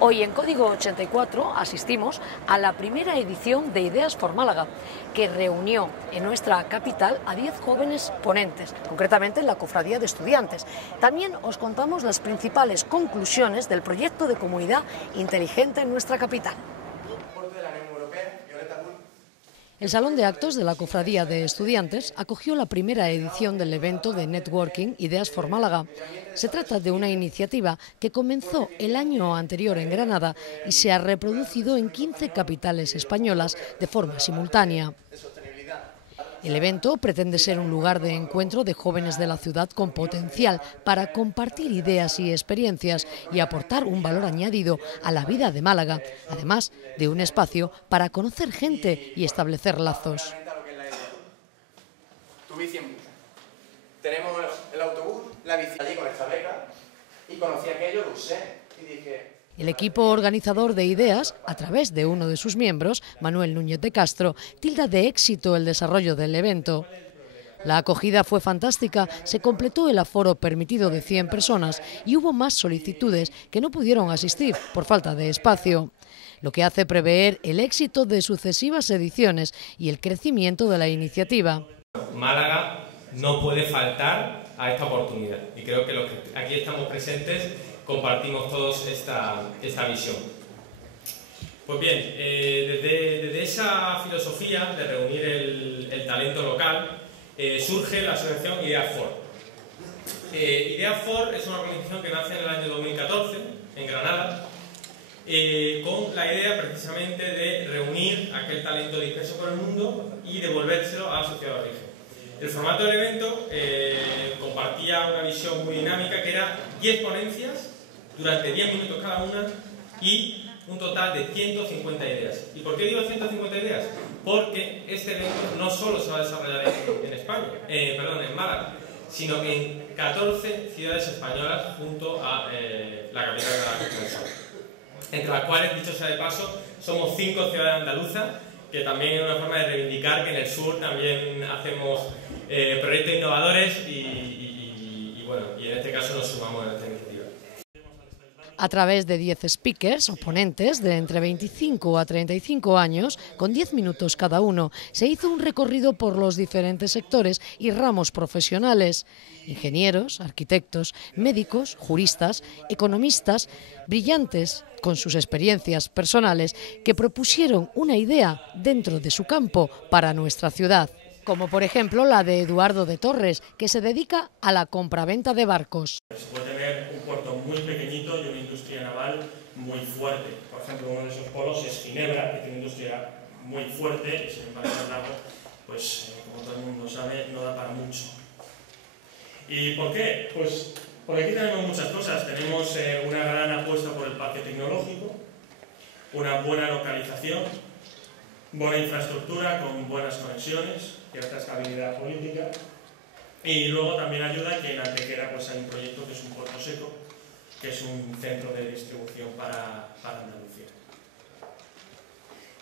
Hoy en Código 84 asistimos a la primera edición de Ideas for Málaga, que reunió en nuestra capital a 10 jóvenes ponentes, concretamente en la Cofradía de Estudiantes. También os contamos las principales conclusiones del proyecto de comunidad inteligente en nuestra capital. El Salón de Actos de la Cofradía de Estudiantes acogió la primera edición del evento de networking Ideas for Málaga. Se trata de una iniciativa que comenzó el año anterior en Granada y se ha reproducido en 15 capitales españolas de forma simultánea. El evento pretende ser un lugar de encuentro de jóvenes de la ciudad con potencial para compartir ideas y experiencias y aportar un valor añadido a la vida de Málaga, además de un espacio para conocer gente y establecer lazos. Tenemos el autobús, la bici allí con esta beca y conocí aquello, lo usé y dije... El equipo organizador de Ideas, a través de uno de sus miembros, Manuel Núñez de Castro, tilda de éxito el desarrollo del evento. La acogida fue fantástica, se completó el aforo permitido de 100 personas y hubo más solicitudes que no pudieron asistir por falta de espacio, lo que hace prever el éxito de sucesivas ediciones y el crecimiento de la iniciativa. Málaga no puede faltar a esta oportunidad y creo que los que aquí estamos presentes compartimos todos esta visión. Pues bien, desde esa filosofía de reunir el talento local surge la asociación Ideas for. Ideas for es una organización que nace en el año 2014 en Granada con la idea precisamente de reunir aquel talento disperso por el mundo y devolvérselo a la sociedad de origen. El formato del evento compartía una visión muy dinámica que era 10 ponencias durante 10 minutos cada una y un total de 150 ideas. ¿Y por qué digo 150 ideas? Porque este evento no solo se va a desarrollar en Málaga, sino en 14 ciudades españolas junto a la capital de la Comunidad. Entre las cuales, dicho sea de paso, somos 5 ciudades andaluzas, que también es una forma de reivindicar que en el sur también hacemos proyectos innovadores y en este caso nos sumamos en esta iniciativa. A través de 10 speakers o ponentes de entre 25 a 35 años, con 10 minutos cada uno, se hizo un recorrido por los diferentes sectores y ramos profesionales. Ingenieros, arquitectos, médicos, juristas, economistas, brillantes con sus experiencias personales que propusieron una idea dentro de su campo para nuestra ciudad. Como por ejemplo la de Eduardo de Torres, que se dedica a la compraventa de barcos. Se puede tener un puerto muy pequeñito y una industria naval muy fuerte. Por ejemplo, uno de esos polos es Ginebra, que tiene una industria muy fuerte y sin embargo el lago, pues como todo el mundo sabe, no da para mucho. ¿Y por qué? Pues porque aquí tenemos muchas cosas. Tenemos una gran apuesta por el parque tecnológico, una buena localización, buena infraestructura con buenas conexiones, cierta estabilidad política y luego también ayuda que en Antequera pues hay un proyecto que es un puerto seco, que es un centro de distribución para Andalucía.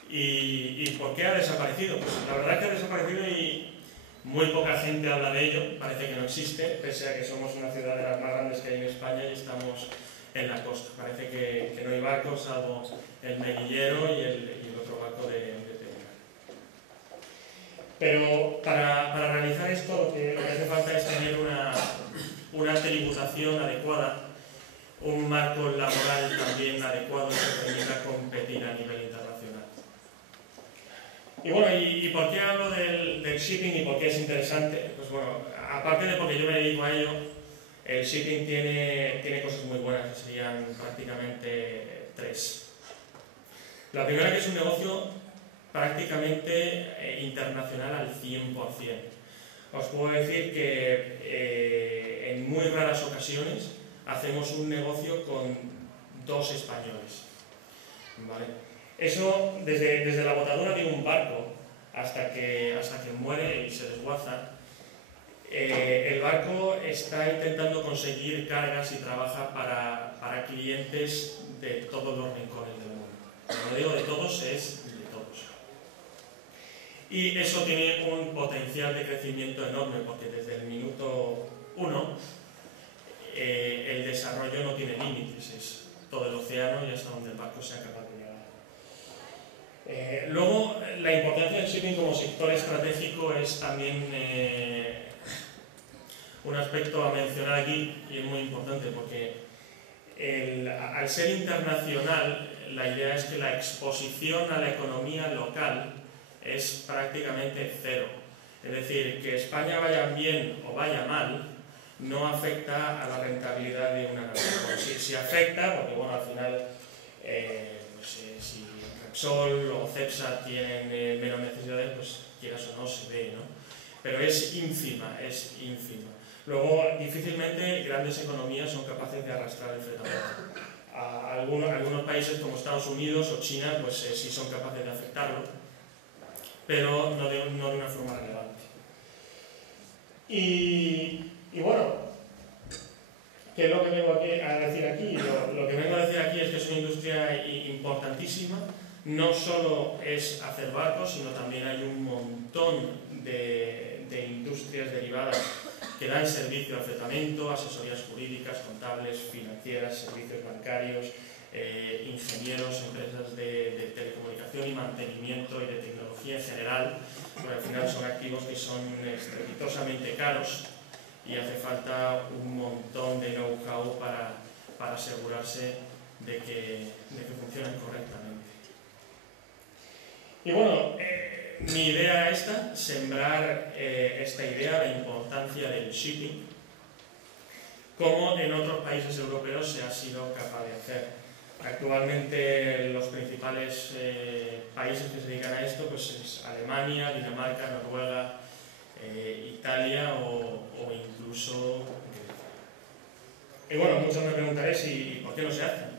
¿Y por qué ha desaparecido? Pues la verdad es que ha desaparecido y muy poca gente habla de ello, parece que no existe, pese a que somos una ciudad de las más grandes que hay en España y estamos en la costa. Parece que no hay barcos salvo el Melillero y el otro barco de Pero para realizar esto lo que hace falta es tener una tributación adecuada, un marco laboral también adecuado que permita competir a nivel internacional. Y bueno, ¿y por qué hablo del shipping y por qué es interesante? Pues bueno, aparte de porque yo me dedico a ello, el shipping tiene cosas muy buenas, que serían prácticamente 3. La primera, que es un negocio prácticamente internacional al 100%. Os puedo decir que en muy raras ocasiones hacemos un negocio con 2 españoles. ¿Vale? Eso, desde la botadura de un barco hasta que muere y se desguaza, el barco está intentando conseguir cargas y trabaja para clientes de todos los rincones del mundo. Cuando digo de todos, es de todos. Y eso tiene un potencial de crecimiento enorme, porque desde el minuto 1 el desarrollo no tiene límites, es todo el océano y hasta donde el barco sea capaz de llegar. Luego, la importancia del shipping como sector estratégico es también un aspecto a mencionar aquí, y es muy importante porque al ser internacional, la idea es que la exposición a la economía local es prácticamente cero. Es decir, que España vaya bien o vaya mal no afecta a la rentabilidad de una nación. Sí afecta, porque bueno, al final si Repsol o Cepsa tienen menos necesidades, pues quieras o no se ve, ¿no? Pero es ínfima, es ínfima. Luego, difícilmente grandes economías son capaces de arrastrar el fletamento. Algunos países como Estados Unidos o China, pues sí son capaces de afectarlo, pero no de una forma relevante. Y bueno, ¿qué es lo que vengo a decir aquí? Lo que vengo a decir aquí es que es una industria importantísima. No solo es hacer barcos, sino también hay un montón de industrias derivadas que dan servicio al fletamento, asesorías jurídicas, contables, financieras, servicios bancarios, ingenieros, empresas de telecomunicación y mantenimiento y de tecnología en general, porque al final son activos que son estrepitosamente caros y hace falta un montón de know-how para asegurarse de que funcionen correctamente. Y bueno, mi idea es sembrar esta idea de la importancia del shipping, como en otros países europeos se ha sido capaz de hacer. Actualmente los principales países que se dedican a esto pues es Alemania, Dinamarca, Noruega, Italia o incluso Grecia. Y bueno, muchos me preguntaréis ¿y por qué no se hace?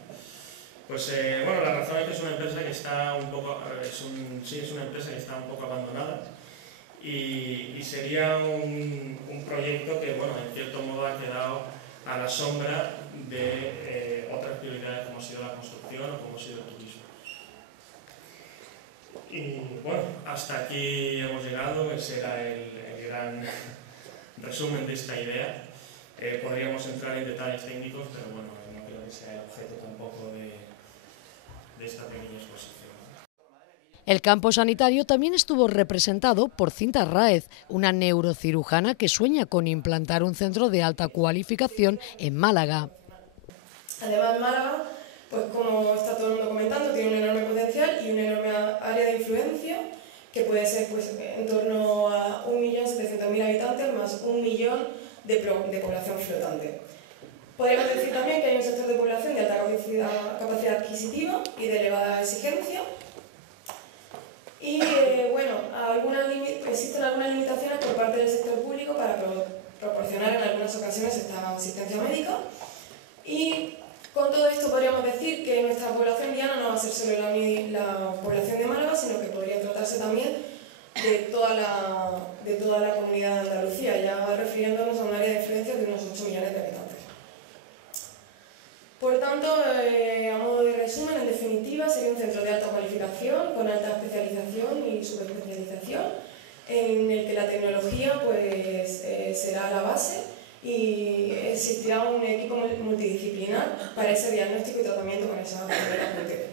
Pues bueno, la razón es que es una empresa que está un poco, es una empresa que está un poco abandonada y sería un proyecto que, bueno, en cierto modo ha quedado a la sombra de otras prioridades como ha sido la construcción o como ha sido el turismo. Y bueno, hasta aquí hemos llegado, ese era el gran resumen de esta idea. Podríamos entrar en detalles técnicos, pero bueno, no creo que sea el objeto tampoco de esta pequeña exposición. El campo sanitario también estuvo representado por Cinta Ráez, una neurocirujana que sueña con implantar un centro de alta cualificación en Málaga. Además, Málaga, pues como está todo el mundo comentando, tiene un enorme potencial y una enorme área de influencia que puede ser pues, en torno a 1.700.000 habitantes más 1 millón de población flotante. Podríamos decir también que hay un sector de población de alta capacidad adquisitiva y de elevada exigencia. Y bueno, existen algunas limitaciones por parte del sector público para proporcionar en algunas ocasiones esta asistencia médica. Y con todo esto podríamos decir que nuestra población diana no va a ser solo la población de Málaga, sino que podría tratarse también de toda la comunidad de Andalucía, ya refiriéndonos a un área de influencia de unos 8 millones de habitantes. Por tanto, a modo de resumen, en definitiva, sería un centro de alta cualificación, con alta especialización y subespecialización, en el que la tecnología pues, será la base y existirá un equipo multidisciplinar para ese diagnóstico y tratamiento con esa enfermedad puntera.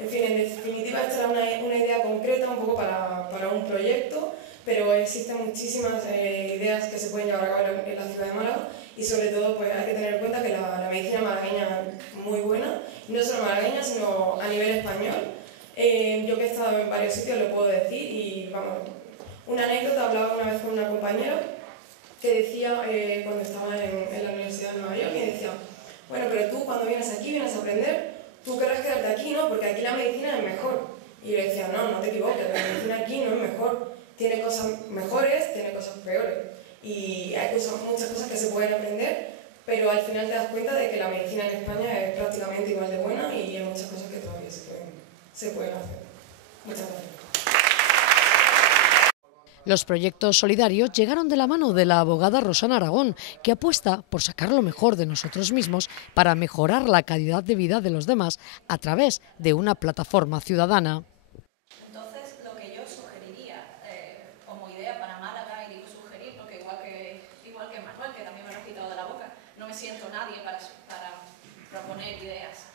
En fin, en definitiva, esta era una idea concreta un poco para un proyecto, pero existen muchísimas ideas que se pueden llevar a cabo en la ciudad de Málaga y sobre todo pues, hay que tener en cuenta que la medicina malagueña es muy buena, y no solo malagueña, sino a nivel español. Yo que he estado en varios sitios lo puedo decir y vamos, una anécdota, hablaba una vez con una compañera que decía, cuando estaba en la Universidad de Nueva York, y decía, bueno, pero tú cuando vienes aquí, vienes a aprender, tú querrás quedarte aquí, ¿no? Porque aquí la medicina es mejor. Y yo le decía, no te equivoques, la medicina aquí no es mejor. Tiene cosas mejores, tiene cosas peores. Y hay muchas cosas que se pueden aprender, pero al final te das cuenta de que la medicina en España es prácticamente igual de buena y hay muchas cosas que todavía se pueden hacer. Muchas gracias. Los proyectos solidarios llegaron de la mano de la abogada Rosana Aragón, que apuesta por sacar lo mejor de nosotros mismos para mejorar la calidad de vida de los demás a través de una plataforma ciudadana. Entonces, lo que yo sugeriría como idea para Málaga, y digo sugerir porque igual que Manuel, que también me lo has quitado de la boca, no me siento nadie para proponer ideas.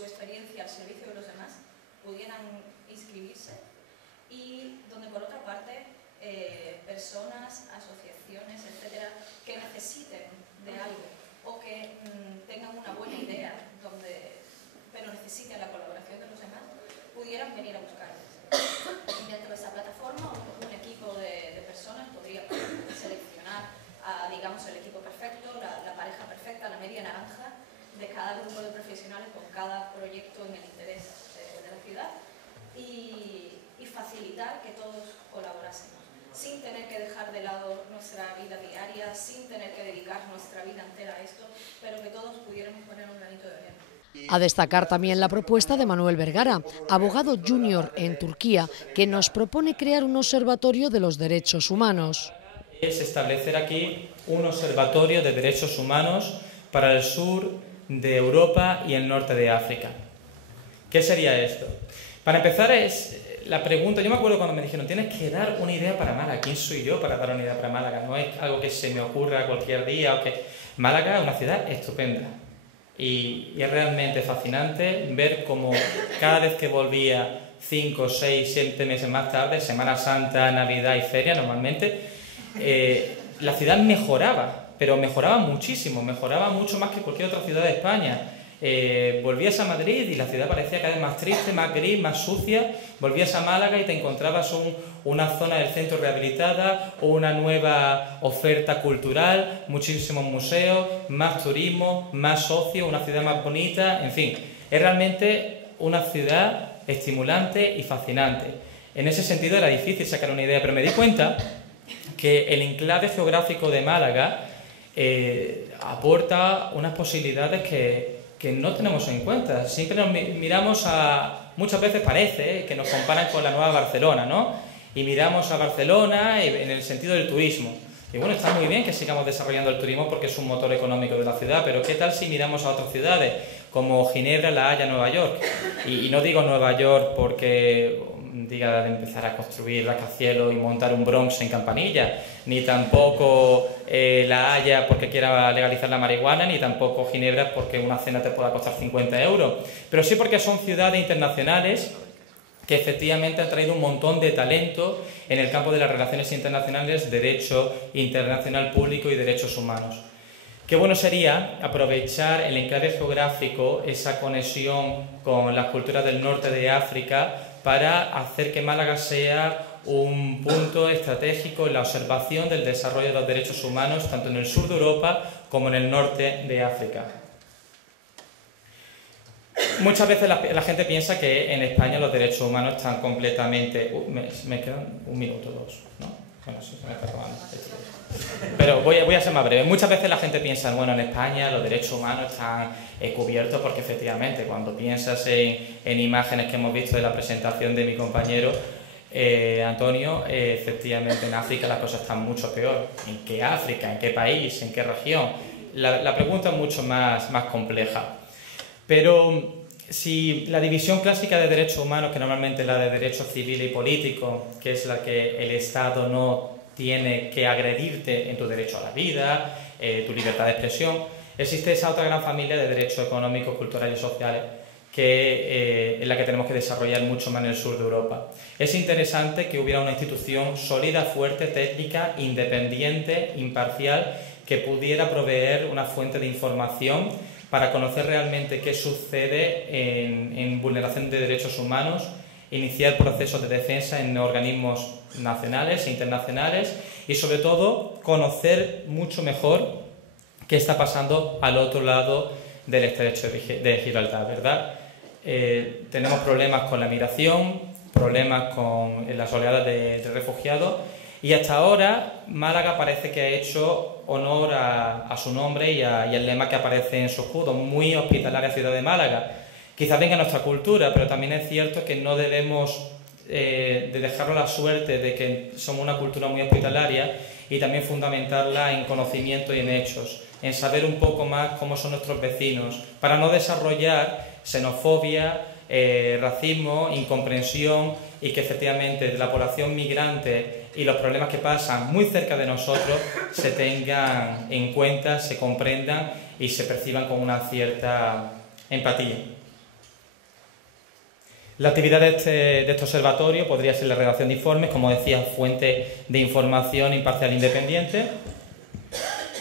su experiencia al servicio de los demás pudieran inscribirse, y donde por otra parte personas, asociaciones, etcétera, que necesiten de algo o que tengan una buena idea pero necesiten la colaboración de los demás, pudieran venir a buscarles. Dentro de esta plataforma un equipo de personas podría seleccionar digamos, el equipo perfecto, la pareja perfecta, la media naranja de cada grupo de profesionales con cada proyecto en el interés de la ciudad, y facilitar que todos colaborásemos, sin tener que dejar de lado nuestra vida diaria, sin tener que dedicar nuestra vida entera a esto, pero que todos pudiéramos poner un granito de arena. A destacar también la propuesta de Manuel Vergara, abogado junior en Turquía, que nos propone crear un observatorio de los derechos humanos. Es establecer aquí un observatorio de derechos humanos para el sur de Europa y el norte de África. ¿Qué sería esto? Para empezar, es la pregunta, yo me acuerdo cuando me dijeron, tienes que dar una idea para Málaga. ¿Quién soy yo para dar una idea para Málaga? No es algo que se me ocurra cualquier día. O que... Málaga es una ciudad estupenda. Y es realmente fascinante ver cómo cada vez que volvía 5, 6, 7 meses más tarde, Semana Santa, Navidad y Feria normalmente, la ciudad mejoraba, pero mejoraba muchísimo, mejoraba mucho más que cualquier otra ciudad de España. Volvías a Madrid y la ciudad parecía cada vez más triste, más gris, más sucia. Volvías a Málaga y te encontrabas una zona del centro rehabilitada, una nueva oferta cultural, muchísimos museos, más turismo, más ocio, una ciudad más bonita, en fin, es realmente una ciudad estimulante y fascinante. En ese sentido era difícil sacar una idea, pero me di cuenta que el enclave geográfico de Málaga aporta unas posibilidades que no tenemos en cuenta. Siempre nos miramos muchas veces parece que nos comparan con la nueva Barcelona, ¿no? Y miramos a Barcelona en el sentido del turismo. Y bueno, está muy bien que sigamos desarrollando el turismo porque es un motor económico de la ciudad, pero ¿qué tal si miramos a otras ciudades como Ginebra, La Haya, Nueva York? Y no digo Nueva York porque diga de empezar a construir rascacielos y montar un Bronx en Campanilla, ni tampoco La Haya porque quiera legalizar la marihuana, ni tampoco Ginebra porque una cena te pueda costar 50 euros, pero sí porque son ciudades internacionales que efectivamente han traído un montón de talento en el campo de las relaciones internacionales, derecho internacional público y derechos humanos. Qué bueno sería aprovechar el enclave geográfico, esa conexión con las culturas del norte de África, para hacer que Málaga sea un punto estratégico en la observación del desarrollo de los derechos humanos, tanto en el sur de Europa como en el norte de África. Muchas veces la gente piensa que en España los derechos humanos están completamente... me quedan un minuto, dos, ¿no? Bueno, sí, se me está acabando. Pero voy a ser más breve. Muchas veces la gente piensa, bueno, en España los derechos humanos están cubiertos porque efectivamente cuando piensas en imágenes que hemos visto de la presentación de mi compañero Antonio, efectivamente en África las cosas están mucho peor. ¿En qué África? ¿En qué país? ¿En qué región? La pregunta es mucho más compleja. Pero si la división clásica de derechos humanos, que normalmente es la de derechos civiles y políticos, que es la que el Estado no tiene que agredirte en tu derecho a la vida, tu libertad de expresión, existe esa otra gran familia de derechos económicos, culturales y sociales, que es la que tenemos que desarrollar mucho más en el sur de Europa. Es interesante que hubiera una institución sólida, fuerte, técnica, independiente, imparcial, que pudiera proveer una fuente de información para conocer realmente qué sucede en vulneración de derechos humanos, iniciar procesos de defensa en organismos nacionales e internacionales y, sobre todo, conocer mucho mejor qué está pasando al otro lado del estrecho de Gibraltar, ¿verdad? Tenemos problemas con la migración, problemas con las oleadas de refugiados, y hasta ahora Málaga parece que ha hecho honor a su nombre y al lema que aparece en su escudo, muy hospitalaria ciudad de Málaga. Quizás venga nuestra cultura, pero también es cierto que no debemos de dejarnos la suerte de que somos una cultura muy hospitalaria, y también fundamentarla en conocimiento y en hechos, en saber un poco más cómo son nuestros vecinos, para no desarrollar xenofobia, racismo, incomprensión, y que efectivamente la población migrante y los problemas que pasan muy cerca de nosotros se tengan en cuenta, se comprendan y se perciban con una cierta empatía. La actividad de este observatorio podría ser la redacción de informes, como decía, fuente de información imparcial e independiente,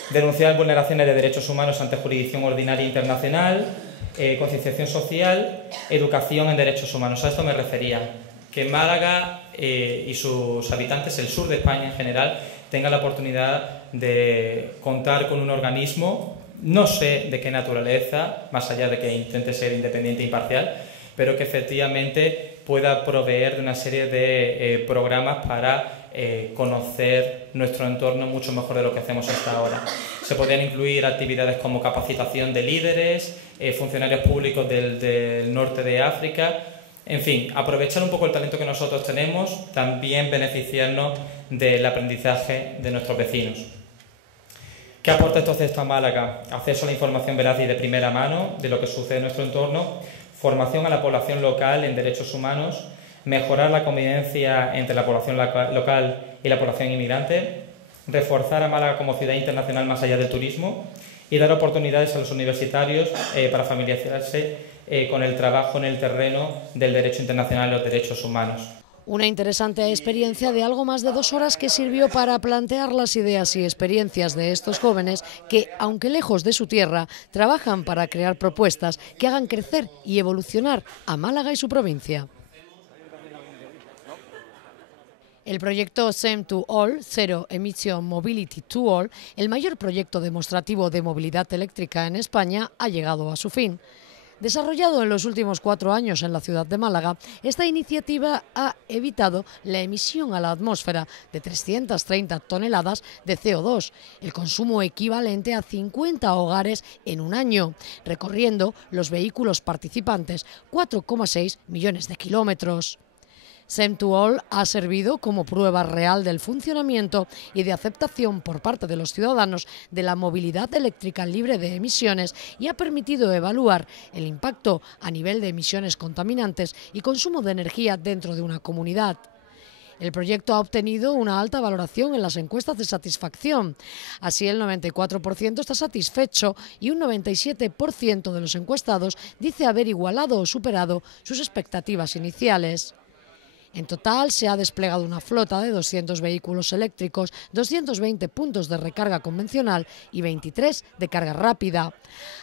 denunciar vulneraciones de derechos humanos ante jurisdicción ordinaria internacional, concienciación social, educación en derechos humanos. A esto me refería, que Málaga y sus habitantes, el sur de España en general, tengan la oportunidad de contar con un organismo, no sé de qué naturaleza, más allá de que intente ser independiente e imparcial, pero que efectivamente pueda proveer de una serie de programas para conocer nuestro entorno mucho mejor de lo que hacemos hasta ahora. Se podrían incluir actividades como capacitación de líderes, funcionarios públicos del norte de África, en fin, aprovechar un poco el talento que nosotros tenemos, también beneficiarnos del aprendizaje de nuestros vecinos. ¿Qué aporta entonces esto a Málaga? Acceso a la información veraz y de primera mano de lo que sucede en nuestro entorno, formación a la población local en derechos humanos, mejorar la convivencia entre la población local y la población inmigrante, reforzar a Málaga como ciudad internacional más allá del turismo y dar oportunidades a los universitarios para familiarizarse con el trabajo en el terreno del derecho internacional y los derechos humanos. Una interesante experiencia de algo más de 2 horas que sirvió para plantear las ideas y experiencias de estos jóvenes que, aunque lejos de su tierra, trabajan para crear propuestas que hagan crecer y evolucionar a Málaga y su provincia. El proyecto SEM to All, Zero Emission Mobility to All, el mayor proyecto demostrativo de movilidad eléctrica en España, ha llegado a su fin. Desarrollado en los últimos 4 años en la ciudad de Málaga, esta iniciativa ha evitado la emisión a la atmósfera de 330 toneladas de CO2, el consumo equivalente a 50 hogares en un año, recorriendo los vehículos participantes 4,6 millones de kilómetros. SEM to All ha servido como prueba real del funcionamiento y de aceptación por parte de los ciudadanos de la movilidad eléctrica libre de emisiones y ha permitido evaluar el impacto a nivel de emisiones contaminantes y consumo de energía dentro de una comunidad. El proyecto ha obtenido una alta valoración en las encuestas de satisfacción. Así, el 94% está satisfecho y un 97% de los encuestados dice haber igualado o superado sus expectativas iniciales. En total, se ha desplegado una flota de 200 vehículos eléctricos, 220 puntos de recarga convencional y 23 de carga rápida.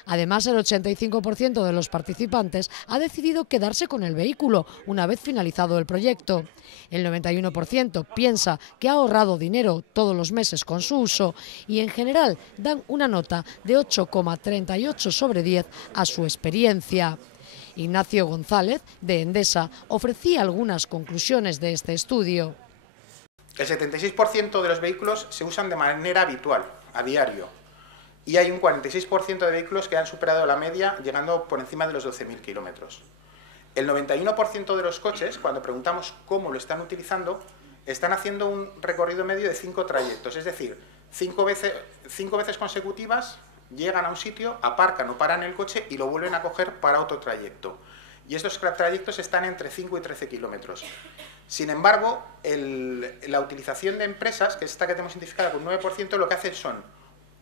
Además, el 85% de los participantes ha decidido quedarse con el vehículo una vez finalizado el proyecto. El 91% piensa que ha ahorrado dinero todos los meses con su uso y, en general, dan una nota de 8,38 sobre 10 a su experiencia. Ignacio González, de Endesa, ofrecía algunas conclusiones de este estudio. El 76% de los vehículos se usan de manera habitual, a diario, y hay un 46% de vehículos que han superado la media, llegando por encima de los 12.000 kilómetros. El 91% de los coches, cuando preguntamos cómo lo están utilizando, están haciendo un recorrido medio de 5 trayectos, es decir, 5 veces consecutivas. Llegan a un sitio, aparcan o paran el coche y lo vuelven a coger para otro trayecto. Y estos trayectos están entre 5 y 13 kilómetros. Sin embargo, la utilización de empresas, que es esta que tenemos identificada con un 9%, lo que hace son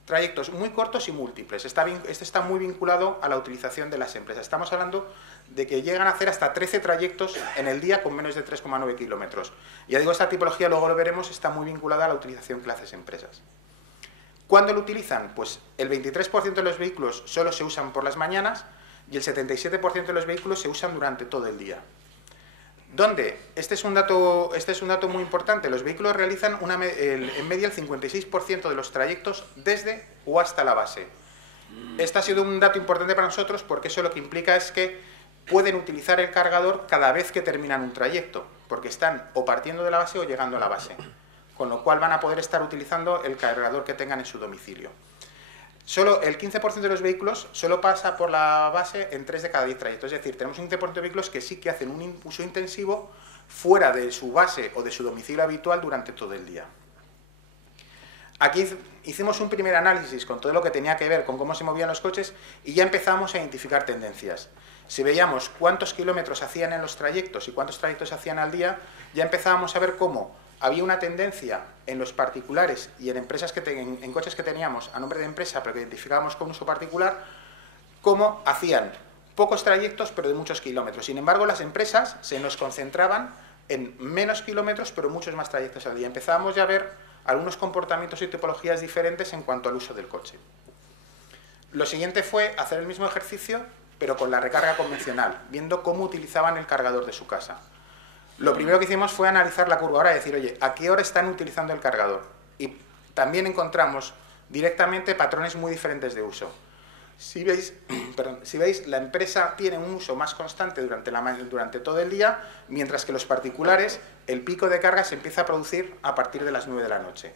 trayectos muy cortos y múltiples. Este está muy vinculado a la utilización de las empresas. Estamos hablando de que llegan a hacer hasta 13 trayectos en el día con menos de 3,9 kilómetros. Ya digo, esta tipología, luego lo veremos, está muy vinculada a la utilización que hacen empresas. ¿Cuándo lo utilizan? Pues el 23% de los vehículos solo se usan por las mañanas y el 77% de los vehículos se usan durante todo el día. ¿Dónde? Este es un dato muy importante. Los vehículos realizan en media el 56% de los trayectos desde o hasta la base. Este ha sido un dato importante para nosotros porque eso lo que implica es que pueden utilizar el cargador cada vez que terminan un trayecto, porque están o partiendo de la base o llegando a la base, con lo cual van a poder estar utilizando el cargador que tengan en su domicilio. Solo el 15% de los vehículos solo pasa por la base en 3 de cada 10 trayectos, es decir, tenemos un 15% de vehículos que sí que hacen un uso intensivo fuera de su base o de su domicilio habitual durante todo el día. Aquí hicimos un primer análisis con todo lo que tenía que ver con cómo se movían los coches y ya empezamos a identificar tendencias. Si veíamos cuántos kilómetros hacían en los trayectos y cuántos trayectos hacían al día, ya empezábamos a ver cómo había una tendencia en los particulares y en empresas en coches que teníamos a nombre de empresa, pero que identificábamos como uso particular, cómo hacían pocos trayectos pero de muchos kilómetros. Sin embargo, las empresas se nos concentraban en menos kilómetros pero muchos más trayectos al día. Empezábamos ya a ver algunos comportamientos y tipologías diferentes en cuanto al uso del coche. Lo siguiente fue hacer el mismo ejercicio pero con la recarga convencional, viendo cómo utilizaban el cargador de su casa. Lo primero que hicimos fue analizar la curva hora y decir, oye, ¿a qué hora están utilizando el cargador? Y también encontramos directamente patrones muy diferentes de uso. Si veis, la empresa tiene un uso más constante durante todo el día, mientras que los particulares, el pico de carga se empieza a producir a partir de las 9 de la noche.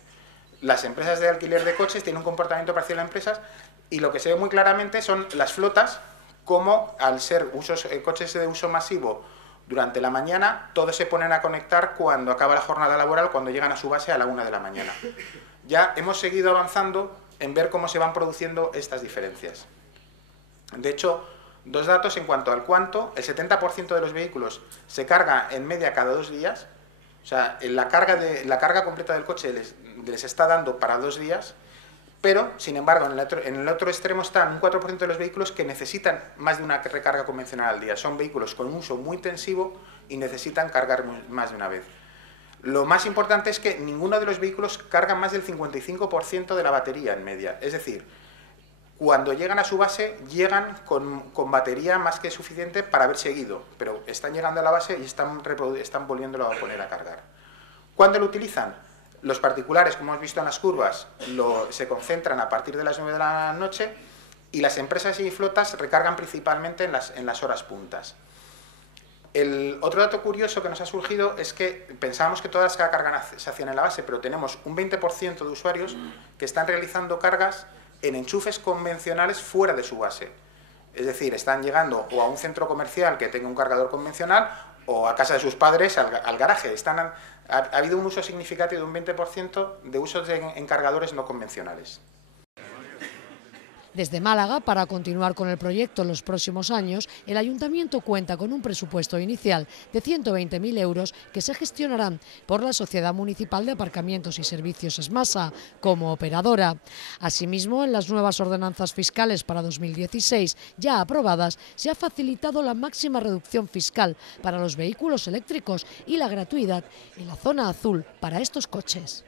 Las empresas de alquiler de coches tienen un comportamiento parecido a las empresas y lo que se ve muy claramente son las flotas, como al ser coches de uso masivo durante la mañana, todos se ponen a conectar cuando acaba la jornada laboral, cuando llegan a su base a la 1 de la mañana. Ya hemos seguido avanzando en ver cómo se van produciendo estas diferencias. De hecho, dos datos en cuanto al cuánto: el 70% de los vehículos se carga en media cada 2 días, o sea, la carga completa del coche les está dando para 2 días, pero, sin embargo, en el otro extremo están un 4% de los vehículos que necesitan más de una recarga convencional al día. Son vehículos con un uso muy intensivo y necesitan cargar más de una vez. Lo más importante es que ninguno de los vehículos carga más del 55% de la batería en media. Es decir, cuando llegan a su base, llegan con batería más que suficiente para haber seguido, pero están llegando a la base y están volviéndolo a poner a cargar. ¿Cuándo lo utilizan? Los particulares, como hemos visto en las curvas, se concentran a partir de las 9 de la noche y las empresas y flotas recargan principalmente en las horas puntas. El otro dato curioso que nos ha surgido es que pensábamos que todas las cargas se hacían en la base, pero tenemos un 20% de usuarios que están realizando cargas en enchufes convencionales fuera de su base. Es decir, están llegando o a un centro comercial que tenga un cargador convencional o a casa de sus padres, al garaje. Ha habido un uso significativo de un 20% de usos en cargadores no convencionales. Desde Málaga, para continuar con el proyecto en los próximos años, el Ayuntamiento cuenta con un presupuesto inicial de 120.000 euros que se gestionarán por la Sociedad Municipal de Aparcamientos y Servicios Esmasa, como operadora. Asimismo, en las nuevas ordenanzas fiscales para 2016, ya aprobadas, se ha facilitado la máxima reducción fiscal para los vehículos eléctricos y la gratuidad en la zona azul para estos coches.